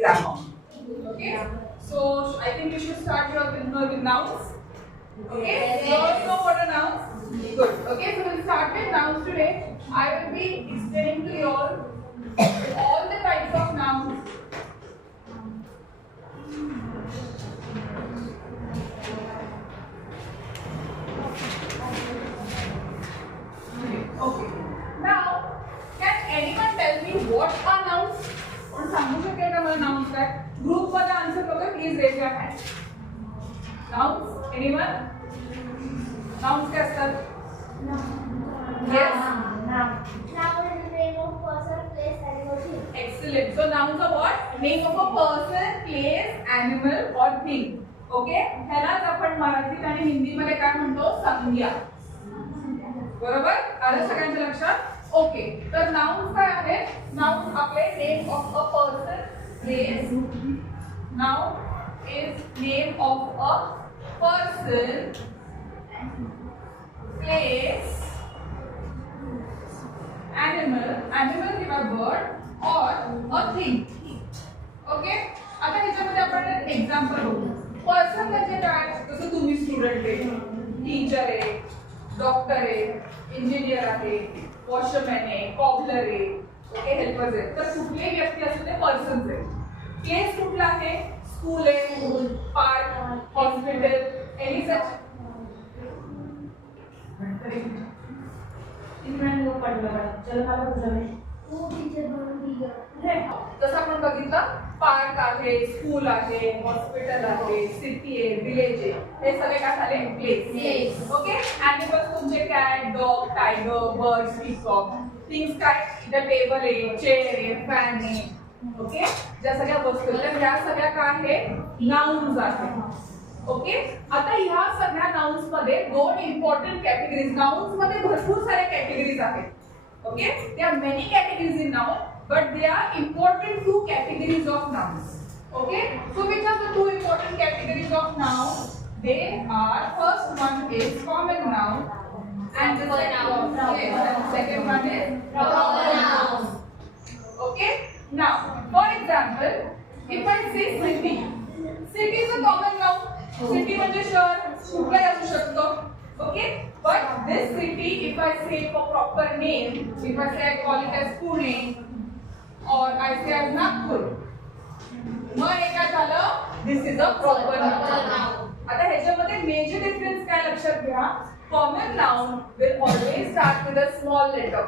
grammar. Okay, so I think you should start your with nouns. Okay, you all know what are nouns? Good. Okay, so we'll start with nouns today. I will be explaining to you all the types of nouns. Okay. Now, can anyone tell me what are nouns? कोण सांगू शकेल का मला nouns काय? Group मध्ये answer बघा, please raise your hand. Nouns, anyone? Nouns काय असतात? Yes. Noun is the name of person, place, animal, thing. Excellent. So nouns are what? Name of a person, place, animal or thing. Okay? ह्यालाच आपण मराठीत आणि हिंदीमध्ये काय म्हणतो? संज्ञा. बरोबर? आलं सगळ्यांच्या लक्षात? ओके. तर nouns काय आहेत? Nouns आपले name of a person, place. Noun is name of a person, place, animal किंवा bird or a thing. Okay, आता ह्याच्यामध्ये आपण एक्झाम्पल बघू. पर्सन म्हणजे काय? जसं तुम्ही स्टुडंट आहे, टीचर आहे, डॉक्टर आहे, इंजिनियर आहे, वॉशमॅन आहे, कॉबलर आहे, ओके, हेल्पर्स आहे. तर कुठलेही व्यक्ती असू ते पर्सन्स आहे. प्लेस कुठला आहे? स्कूल आहे, पार्क, हॉस्पिटल, एनी सच. जसं आपण बघितलं, पार्क आहे, स्कूल आहे, हॉस्पिटल आहे, सिटी आहे, विलेज आहे, हे सगळे काय झाले? प्लेस. ओके. ॲनिमल्स तुमचे cat, dog, tiger, bird, peacock. Things काय? इथं टेबल आहे, चेअर आहे, फॅन आहे. ओके, ज्या सगळ्या वस्तू आहेत त्या सगळ्या काय आहे? नाउन्स आहेत. ओके, आता ह्या सगळ्या नाउन्स मध्ये दोन इम्पॉर्टंट कॅटेगरीज. नाउन्स मध्ये भरपूर सारे कॅटेगरीज आहेत. Okay, there are many categories in noun, but there are important two categories of nouns. Okay, so which are the two important categories of noun? They are, first one is common noun and the second one is proper noun. Okay, now for example, if I say city, city is a common noun. City म्हणजे शहर, कुठलाही असू शकतो. Okay, but this city, if I say for proper name, if I say I call it as Pune or I say as Nagpur, मग हे काय झालं? This is a proper noun. आता ह्याच्यामध्ये major difference काय लक्षात घ्या? Common noun will always start with a small letter,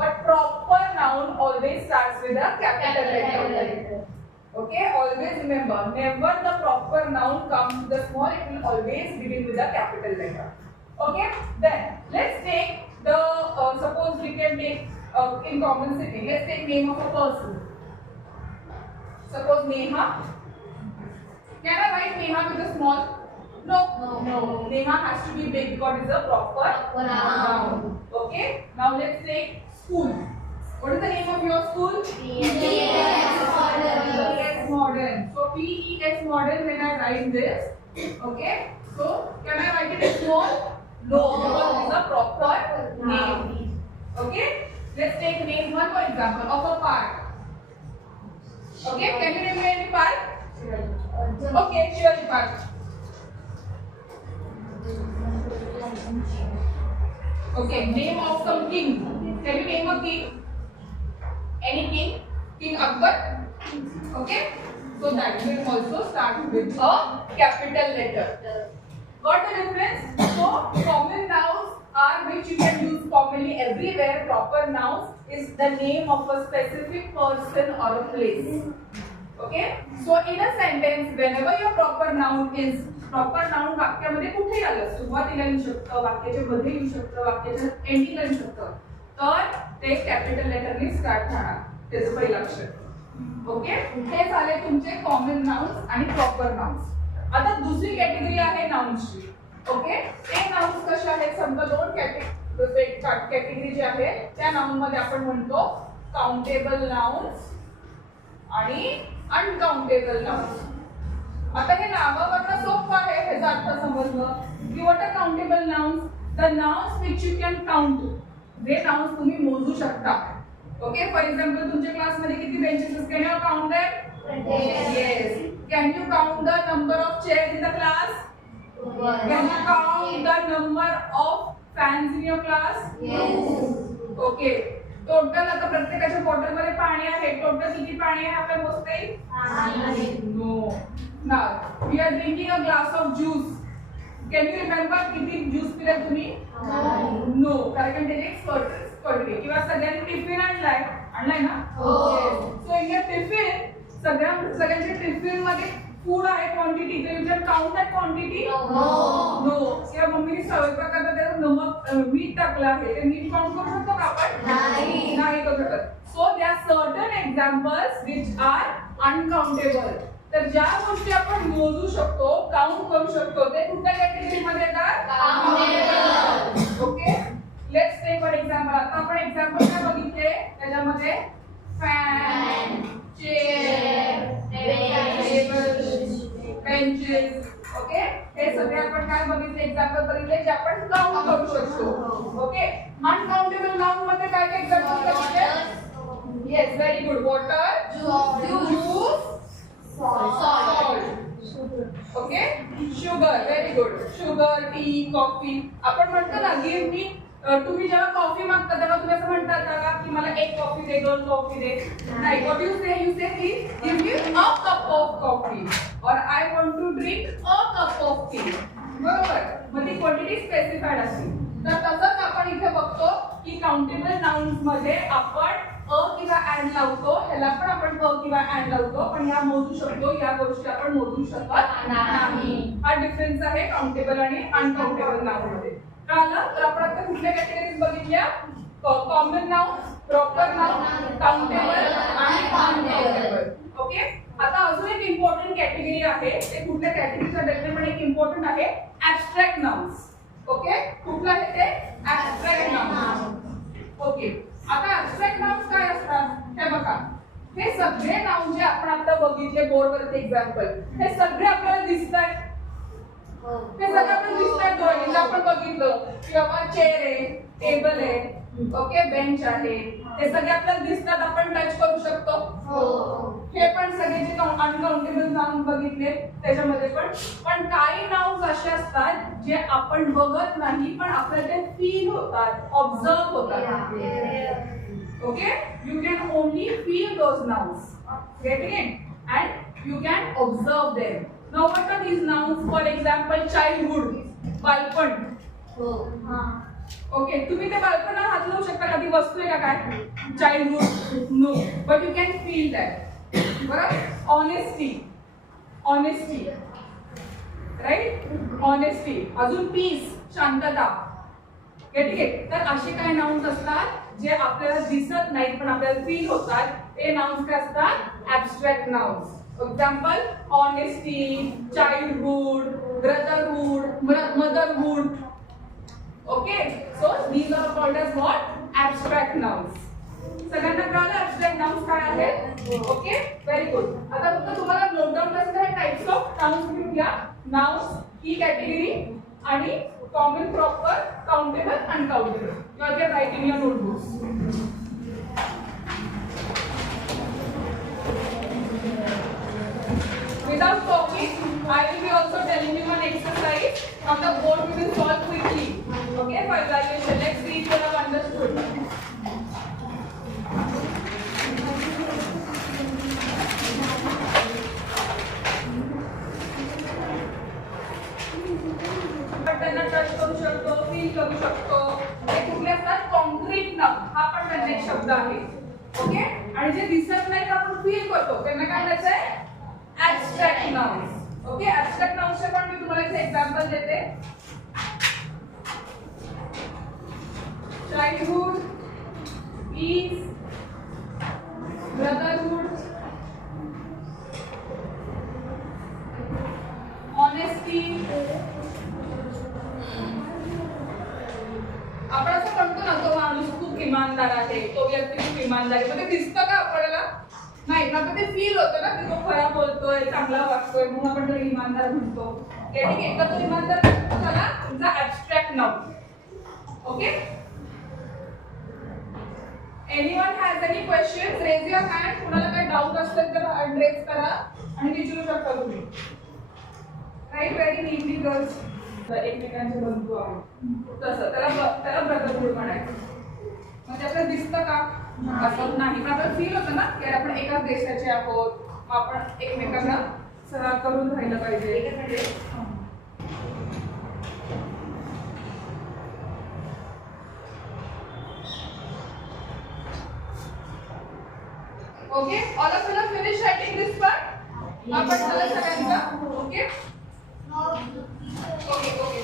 but proper noun always starts with a capital letter. Okay, always remember, never the proper noun comes with a small, it will always begin with a capital letter. Okay, then let's take the suppose we can take in common city, let's take name of a person. Suppose Neha. Can I write Neha with a small? No. Neha has to be big because it's a proper noun. Okay, now let's take school. What is the name of your school? PES Modern. So PES Modern, when I write this, okay, so can I write it as small? No, because it is a proper name. Okay, let's take name one more example of a park. Okay, can you name any park? Okay, Shirley Park. Okay, name of some king. Can you name a king? Any king? King Akbar? Okay, so that will also start with a capital letter. Got the difference? So common nouns are which you can use commonly everywhere. Proper nouns is the name of a specific person or a place. Okay, so in a sentence, whenever your proper noun वाक्यामध्ये कुठेही आलं, सुरुवातीला येऊ शकतं, वाक्याच्या मध्ये येऊ शकतं, वाक्याच्या एंडिंगला येऊ शकतं, तर ते कॅपिटल लेटरने स्टार्ट होणार, त्याचं पहिलं अक्षर. ओके, हे झाले तुमचे कॉमन नाउन्स आणि प्रॉपर नाउन्स. आता दुसरी कॅटेगरी आहे नाउन्सची. ओके, ते नाउन्स कसे आहेत? समजा दोन कॅटेगरी जे आहे त्या नाउन मध्ये आपण म्हणतो काउंटेबल नाउन्स आणि अनकाउंटेबल नाउन्स. आता हे नावावरनं सोपं आहे, ह्याचा अर्थ समजलं की what are countable nouns? The nouns which you can count, जे नाउन्स तुम्ही मोजू शकता. ओके, फॉर एक्झाम्पल तुमच्या क्लासमध्ये किती benches can you count them? Yes. Can you count the number of chairs in the class? Can you count the number of fans in your class? Yes. Okay. Total आता प्रत्येकाच्या बॉटल मध्ये पाणी आहे. टोटल किती पाणी आहे आपल्याला मोजता येईल? No. Now we are drinking a glass of juice. Can you remember किती ज्यूस पिले तुम्ही? नो. कारण त्याची एक स्पर्ट किंवा सगळ्यांनी टिफिन आणलाय ना? सो इन टिफिन सगळ्यांच्या टिफिन मध्ये फूड आहे क्वांटिटी. तर you can count that quantity? No. किंवा मम्मीने स्वयंपाक करता त्यात नमक मीठ टाकलं आहे. ते मीठ काउंट करू शकतो का आपण? नाही करू शकत. So they are certain examples which are uncountable. तर ज्या गोष्टी आपण मोजू शकतो, काउंट करू शकतो, ते कुठल्या कॅटेगरी मध्ये येतात? Countable. Okay, let's take for example. आता आपण एक्झाम्पल काय बघितले त्याच्यामध्ये? Fan, chair, benches. ओके, हे सगळे आपण काय बघितले? एक्झाम्पल बघितले जे आपण काउंट करू शकतो. ओके, अनकाउंटेबल नाउन मध्ये काय काय एक्झाम्पल बघितले? Yes, very good. Water, juice, salt. Okay, sugar, very good. Sugar, T, coffee. आपण म्हणतो ना गिव्ह मी. तुम्ही जेव्हा कॉफी मागता तेव्हा तुम्ही असं म्हणतात का की मला एक कॉफी दे, दोन कॉफी दे? नाही. What you say please give me a cup of coffee और I want to drink a cup of tea. बरोबर, मग ती क्वांटिटी स्पेसिफाईड असते. तर तसंच आपण इथे बघतो की काउंटेबल नाउन्स मध्ये आपण अ किंवा अँड लावतो. ह्याला पण आपण अ किंवा अँड लावतो, पण ह्या मोजू शकतो, या गोष्टी आपण मोजू शकत नाही. हा डिफरन्स आहे काउंटेबल आणि अनकाउंटेबल नाउन मध्ये. कळलं? तर आपण आता कुठल्या कॅटेगरीज बघितल्या? Common noun, proper noun, countable आणि अनकाउंटेबल. ओके, आता अजून एक इम्पॉर्टंट कॅटेगरी आहे. ते कुठल्या कॅटेगरीचा डेफिनेशन एक इम्पॉर्टंट आहे? ऍब्स्ट्रॅक्ट नाउन्स. ओके, कुठलं आहे ते? ऍब्स्ट्रॅक्ट नाउन्स. ओके, आता ऍब्स्ट्रॅक्ट नाउन्स काय असतात? हे बघा, हे सगळे नाउन जे आपण आता बघितले बोर्डवरचे एक्झाम्पल, हे सगळे आपल्याला दिसतात. हे सगळं आपल्याला दिसतात. ड्रॉइंग आपण बघितलं की बाबा चेअर आहे, टेबल आहे, ओके, बेंच आहे. हे सगळे आपल्याला दिसतात, आपण टच करू शकतो. हे पण सगळे जे अनकाउंटेबल नाउन बघितले त्याच्यामध्ये पण काही नाउन्स असे असतात जे आपण बघत नाही पण आपल्याला ते फील होतात, ऑब्झर्व होतात. Okay, you can only feel those nouns. Getting it? And you can observe them. Now what are these nouns? For example, childhood, बालपण. ओके, तुम्ही ते बालपणाला हात लावू शकता का? ती वस्तू आहे का काय? Childhood? No, but you can feel that. बरोबर. Honesty, honesty, right? ऑनेस्टी. अजून पीस, शांतता. ठीक आहे. तर असे काय नाउन्स असतात जे आपल्याला दिसत नाहीत पण आपल्याला फील होतात. ते नाउन्स काय असतात? ऍब्स्ट्रॅक्ट nouns. Example, honesty, childhood, brotherhood, motherhood. Okay, so these are called as what? Abstract nouns. सगळ्यांना कळलं abstract nouns काय आहेत? Okay, very good. आता फक्त तुम्हाला नोट डाऊन करायचं आहे टाइप्स ऑफ नाउन्स घेऊन घ्या. नाउन्स ही कॅटेगरी आणि common, proper, countable, uncountable. You can write in your notebooks. Without talking, I will be also telling you one exercise from the board. We will solve quickly. Okay, for evaluation. Let's see if you have understood. त्यांना टच करू शकतो, फील करू शकतो. हे कुठले असतात? Concrete noun. हा पण त्यांचा एक शब्द आहे. ओके, आणि जे दिसत नाही आपण फील करतो त्यांना काय म्हणायचंय? Abstract nouns. Okay, abstract nouns चे पण मी तुम्हाला इथे एक्झाम्पल देते. Childhood, peace, brotherhood, honesty. आपण असं म्हणतो ना तो माणूस खूप इमानदार आहे, तो व्यक्ती खूप इमानदार आहे. म्हणजे दिसतं का आपल्याला? नाही, पण ते फील होतं ना की तो खरा बोलतोय, चांगला वागतोय, म्हणून आपण त्याला इमानदार म्हणतो. ठीक आहे, एकदा तो इमानदार झाला तुमचा abstract noun. Okay, Anyone has any questions? Raise your hand. कुणाला काही डाऊट असेल तर hand raise करा आणि विचारू शकता तुम्ही. Right, very neatly girls. एकमेकांचे बंधू आहोत. तसं त्याला ब्रदरहूड म्हणायचं. म्हणजे आपल्याला दिसतं का? असं नाही. पण आपल्याला फील होतं ना की आपण एकाच देशाचे आहोत. मग आपण एकमेकांना सहकार्य करून राहिलं पाहिजे. Okay, all of you have finished writing this part? आपण झालं सगळ्यांचं? Okay? Okay.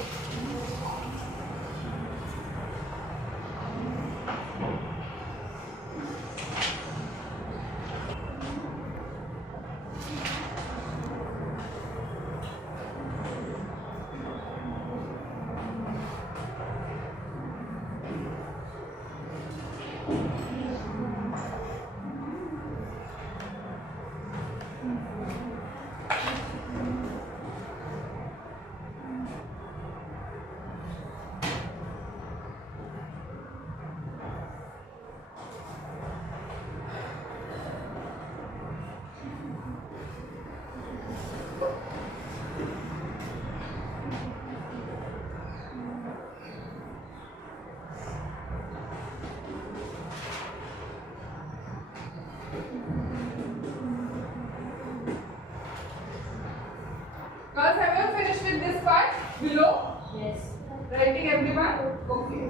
Girls, have you finished with this part below? Yes. Writing everyone? Okay.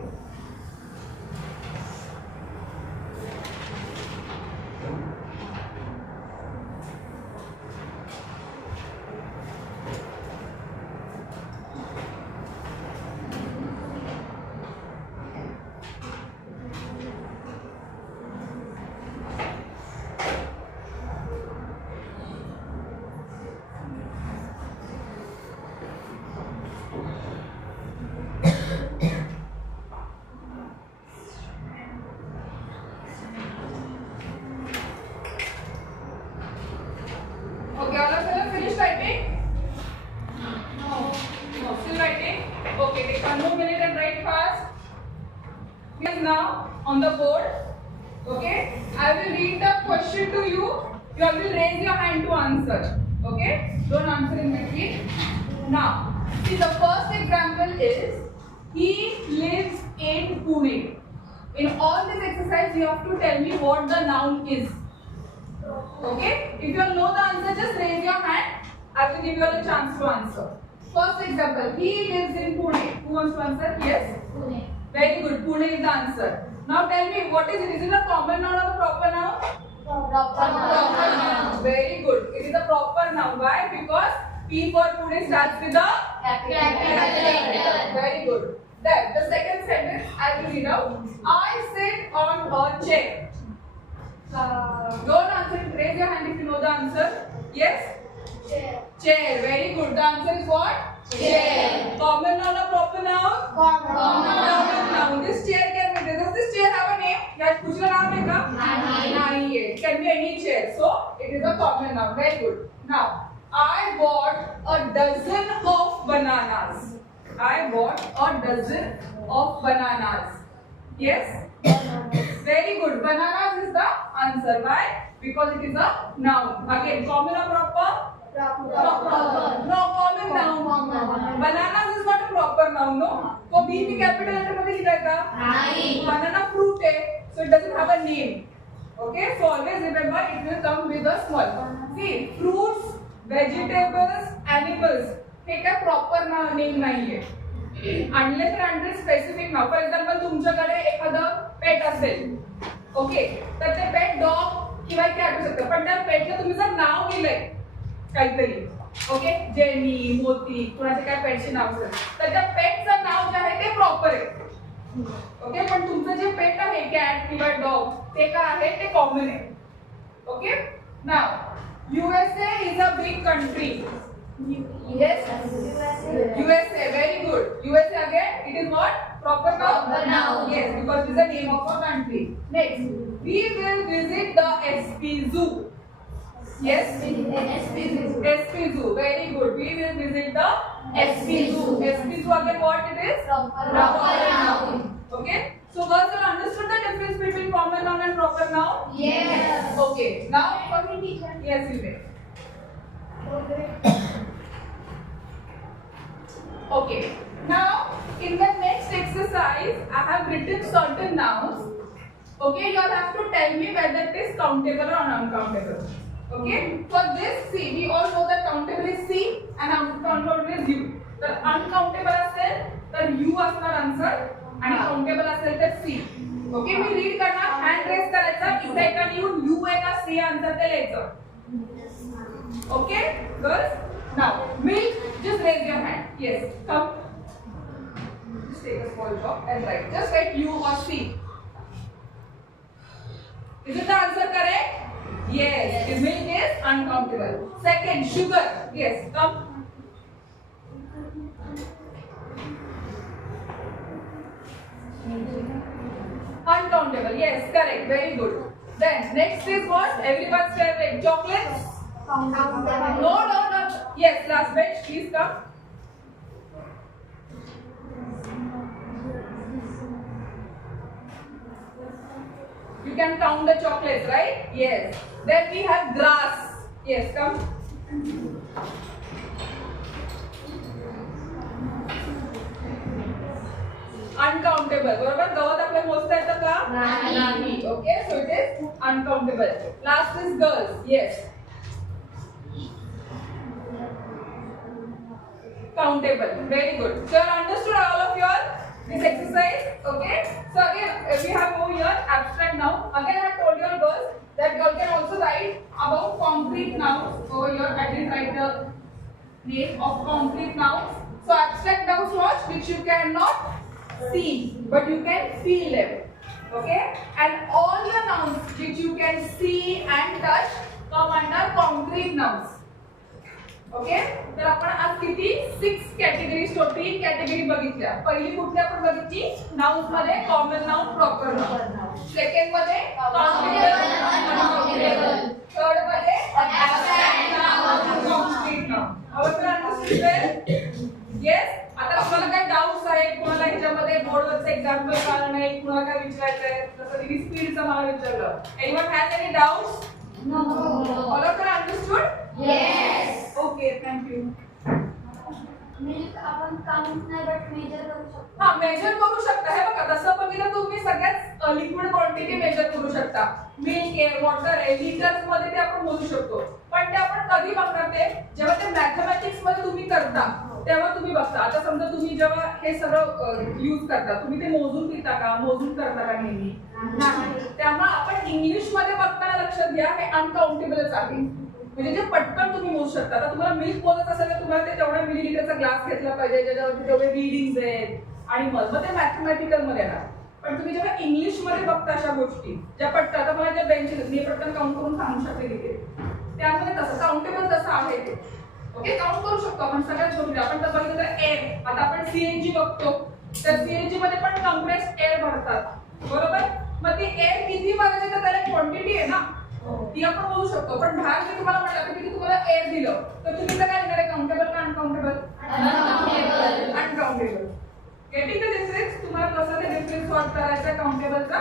Okay, all of you have finished writing? No. Still writing? Okay, take 1 more minute and write fast. Here now on the board. Okay, I will read the question to you. You all will raise your hand to answer. Okay, don't answer in between. Now, see the first example is he lives in Pune. In all this exercise, you have to tell me what the noun is. Okay? If you all know the answer, just raise your hand. I will give you all a chance to answer. First example, he lives in Pune. Who wants to answer? Yes? Pune. Very good. Pune is the answer. Now tell me, what is it? Is it a common noun or a proper noun? Proper noun. Very good. It is a proper noun. Why? Because P for Pune starts with a Capital letter. Very good. Then the second sentence I will read out. I sit on a chair. Don't answer it. Raise your hand if you know the answer. Yes? Chair. Chair. Very good. The answer is what? Chair. Common noun or proper noun? Common noun. This chair can be. Does this chair have a name? यात कुठलं नाव आहे का? नाही आहे. It can be any chair. So it is a common noun. Very good. Now I bought a dozen of bananas. I bought a dozen of bananas. Yes? Very good. Bananas is the answer. Why? Because it is a noun. Again, common or proper? Proper. No, common noun. Bananas is not a proper noun, no? So B भी capital letter मध्ये लिखायचा? नाही. Banana fruit है, so it doesn't have a name. Okay, so always remember it will come with a small. See, fruits, vegetables, animals. हे काय proper name नाहीये. Unless and until specific now. For example, तुमच्याकडे एखादं पेट असेल, ओके, तर ते pet dog किंवा काय असू शकतं. पण त्या पेटला तुम्ही जर नाव दिलंय काहीतरी, ओके, जेनी, मोती, कुणाचे काय पेटचे नाव असेल, तर त्या पेटचं नाव जे आहे ते प्रॉपर आहे. ओके, पण तुमचं जे पेट आहे कॅट किंवा डॉग ते काय आहे ते कॉमन आहे. ओके, नाव USA is a big country. Yes? USA, very good. USA again, it is what? Proper noun? Proper noun. Yes, because it is the name of a country. Next, we will visit the SP Zoo. Yes? SP Zoo. SP Zoo, very good. We will visit the SP Zoo. SP Zoo again what it is? Proper noun. Okay? So girls, you understood the difference between common noun and proper noun? Yes. Okay. Now, Coming teacher. yes, you may. Okay. Okay. Now, in the next exercise, I have written certain nouns. Okay, you all have to tell me whether it is countable or uncountable. Okay. For this, see, we all know that countable is C and uncountable is U. तर uncountable असेल तर U असणार आन्सर आणि countable असेल तर C. Okay, me read करणार, hand raise करायचा, इथे एका लिहून U आहे का C आन्सर ते लिहायचं. Okay, girls. Now, milk, just raise your hand. Yes, come. Just take a small drop and write. Just write U or C. Is it the answer correct? Yes. Yes. Milk is uncountable. Second, sugar. Yes, come. Uncountable. Yes, correct. Very good. Then next is what? Everyone's favorite, chocolates. Countable. No. Yes, last bench. Please come. You can count the chocolates, right? Yes. Then we have grass. Yes, come. Uncountable. बरोबर, गवत आपल्या मोजता येतं का? नाही. Okay, so it is uncountable. Last is girls. Yes. Countable. Very good. So you understood all of your this exercise. Okay. So again, we have over here abstract noun. Again, I told you all girls that you all can also write about concrete nouns. Over here, I didn't write the name of concrete nouns. So abstract nouns what? Which you cannot see, but you can feel them. Okay. And all the nouns which you can see and touch come under concrete nouns. Okay, तर आपण आज किती 6 categories totally category बघितल्या. पहिली कुठली आपण बघितली? Nouns मध्ये common noun, proper noun. Second मध्ये काउंटेबल, अनकाउंटेबल. थर्ड मध्ये abstract noun, concrete noun. Our understood well? Yes. आता तुम्हाला काय डाउट्स आहेत? कोणाला ह्याच्यामध्ये बोर्डवरचं एक्झाम्पल कळलं नाही, कोणाला काय विचारायचंय? जसं तिने स्पीडचं मला विचारलं. Anyone has any doubts? No. All of you understood? Yes. Okay, thank you. Milk आपण काउंट नाही बट मेजर करू शकतो. हा, मेजर करू शकता. हे बघा, तसं बघितलं तुम्ही सगळ्यात लिक्विड क्वांटिटी मेजर करू शकता. मिल्क आहे, वॉटर आहे, लिटर्स मध्ये ते आपण मोजू शकतो. पण ते आपण कधी बघणार? ते जेव्हा ते मॅथमॅटिक्स मध्ये तुम्ही करता तेव्हा तुम्ही बघता. आता समजा तुम्ही जेव्हा हे सगळं यूज करता, तुम्ही ते मोजून पिता का? मोजून करता का नेहमी? नाही. त्यामुळे आपण इंग्लिश मध्ये बघताना लक्षात घ्या, हे अनकाउंटेबलच आहे. म्हणजे जे पटकन तुम्ही मोजू शकता. आता तुम्हाला मिल्क मोजत असेल तर तुम्हाला ते तेवढ्या मिलीलिटरचा ग्लास घेतला पाहिजे, ज्याच्यावरती तेवढे रीडिंग्स आहेत आणि मग ते मॅथमॅटिकल मध्ये येणार. पण तुम्ही जेव्हा इंग्लिश मध्ये बघता अशा गोष्टी ज्या पटकन, आता मला ज्या बेंचेस मी पटकन काउंट करून सांगू शकते तिथे, त्यामध्ये तसं काउंटेबल तसं आहे ते. ओके, काउंट करू शकतो आपण सगळ्याच गोष्टी. आपण तर बघितलं तर एअर, आता आपण सीएनजी बघतो, तर सीएनजी मध्ये पण कम्प्रेस्ड एअर भरतात, बरोबर? मग ती एअर किती भरायची तर त्याला क्वांटिटी आहे ना, ती आपण मोजू शकतो. पण बाहेर मी तुम्हाला म्हटलं की तुम्हाला एअर दिलं तर तुम्ही काय लिहिणार आहे? काउंटेबल का uncountable? Uncountable. Getting the difference? तुम्हाला कसं ते डिफरन्स सॉल्व करायचा काउंटेबलचा?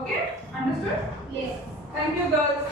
Okay, understood? Yes. Thank you girls.